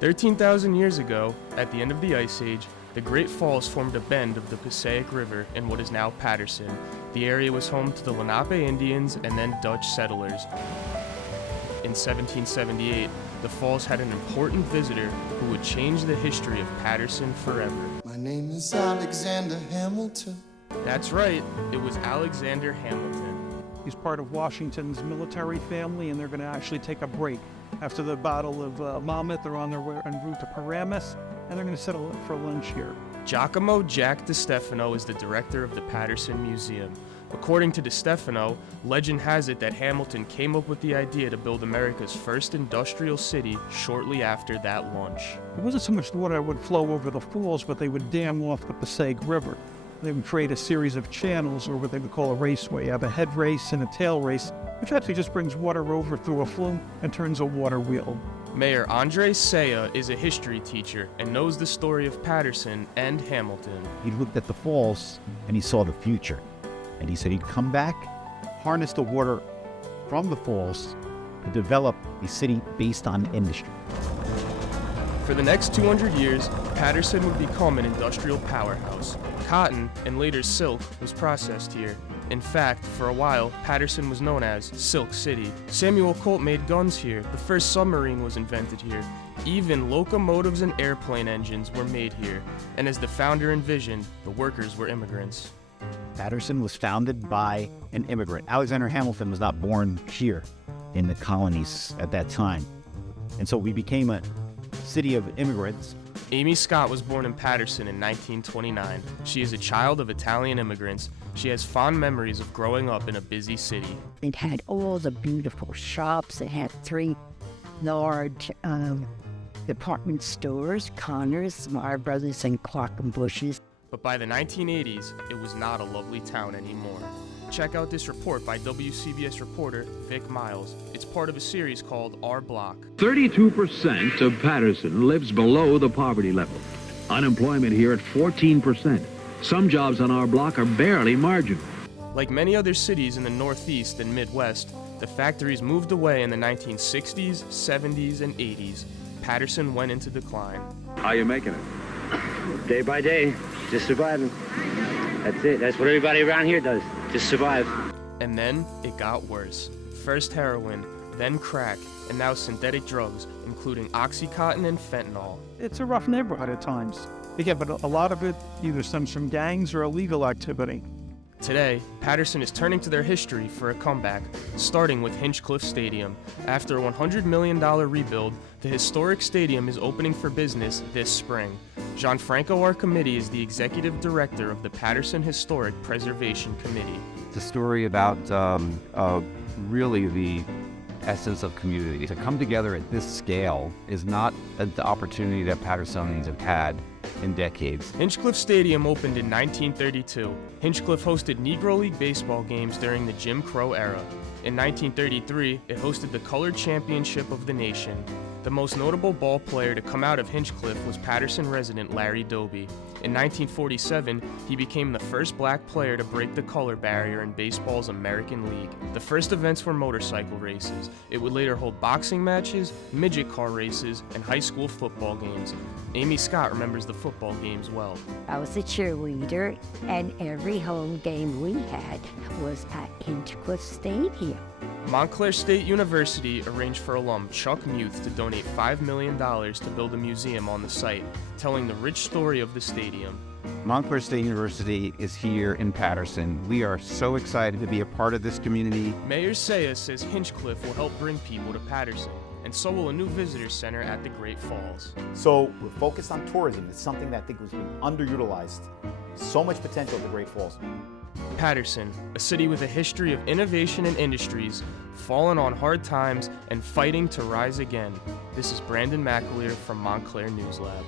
13,000 years ago, at the end of the Ice Age, the Great Falls formed a bend of the Passaic River in what is now Paterson. The area was home to the Lenape Indians and then Dutch settlers. In 1778, the falls had an important visitor who would change the history of Paterson forever. My name is Alexander Hamilton. That's right, it was Alexander Hamilton. He's part of Washington's military family, and they're going to actually take a break. After the Battle of Monmouth, they're on their way en route to Paramus, and they're going to settle for lunch here. Giacomo Jack DeStefano is the director of the Paterson Museum. According to DeStefano, legend has it that Hamilton came up with the idea to build America's first industrial city shortly after that launch. There wasn't so much water that would flow over the falls, but they would dam off the Passaic River. They would create a series of channels, or what they would call a raceway. You have a head race and a tail race, which actually just brings water over through a flume and turns a water wheel. Mayor Andre Saya is a history teacher and knows the story of Paterson and Hamilton. He looked at the falls and he saw the future. And he said he'd come back, harness the water from the falls to develop a city based on industry. For the next 200 years, Paterson would become an industrial powerhouse. Cotton, and later silk, was processed here. In fact, for a while, Paterson was known as Silk City. Samuel Colt made guns here, the first submarine was invented here. Even locomotives and airplane engines were made here. And as the founder envisioned, the workers were immigrants. Paterson was founded by an immigrant. Alexander Hamilton was not born here in the colonies at that time. And so we became a city of immigrants. Amy Scott was born in Paterson in 1929. She is a child of Italian immigrants. She has fond memories of growing up in a busy city. It had all the beautiful shops. It had 3 large department stores, Connors, Meyer Brothers, and Clark & Bush's. But by the 1980s, it was not a lovely town anymore. Check out this report by WCBS reporter Vic Miles. It's part of a series called Our Block. 32% of Paterson lives below the poverty level. Unemployment here at 14%. Some jobs on our block are barely marginal. Like many other cities in the Northeast and Midwest, the factories moved away in the 1960s, 70s, and 80s. Paterson went into decline. How you making it? Day by day, just surviving. That's it. That's what everybody around here does. Just survive. And then it got worse. First heroin, then crack, and now synthetic drugs, including Oxycontin and fentanyl. It's a rough neighborhood at times. Yeah, but a lot of it either stems from gangs or illegal activity. Today, Paterson is turning to their history for a comeback, starting with Hinchcliffe Stadium. After a $100 million rebuild, the historic stadium is opening for business this spring. Gianfranco Archimedi is the executive director of the Paterson Historic Preservation Committee. It's a story about really the essence of community. To come together at this scale is not the opportunity that Patersonians have had in decades. Hinchcliffe Stadium opened in 1932. Hinchcliffe hosted Negro League baseball games during the Jim Crow era. In 1933, it hosted the Colored Championship of the nation. The most notable ball player to come out of Hinchcliffe was Paterson resident Larry Doby. In 1947, he became the first black player to break the color barrier in baseball's American League. The first events were motorcycle races. It would later hold boxing matches, midget car races, and high school football games. Amy Scott remembers the football games well. I was a cheerleader, and every home game we had was at Hinchcliffe Stadium. Montclair State University arranged for alum Chuck Muth to donate $5 million to build a museum on the site, telling the rich story of the stadium. Montclair State University is here in Paterson. We are so excited to be a part of this community. Mayor Saya says Hinchcliffe will help bring people to Paterson, and so will a new visitor center at the Great Falls. So we're focused on tourism. It's something that I think was being underutilized. There's so much potential at the Great Falls. Paterson, a city with a history of innovation and industries, fallen on hard times and fighting to rise again. This is Brandon McAleer from Montclair News Lab.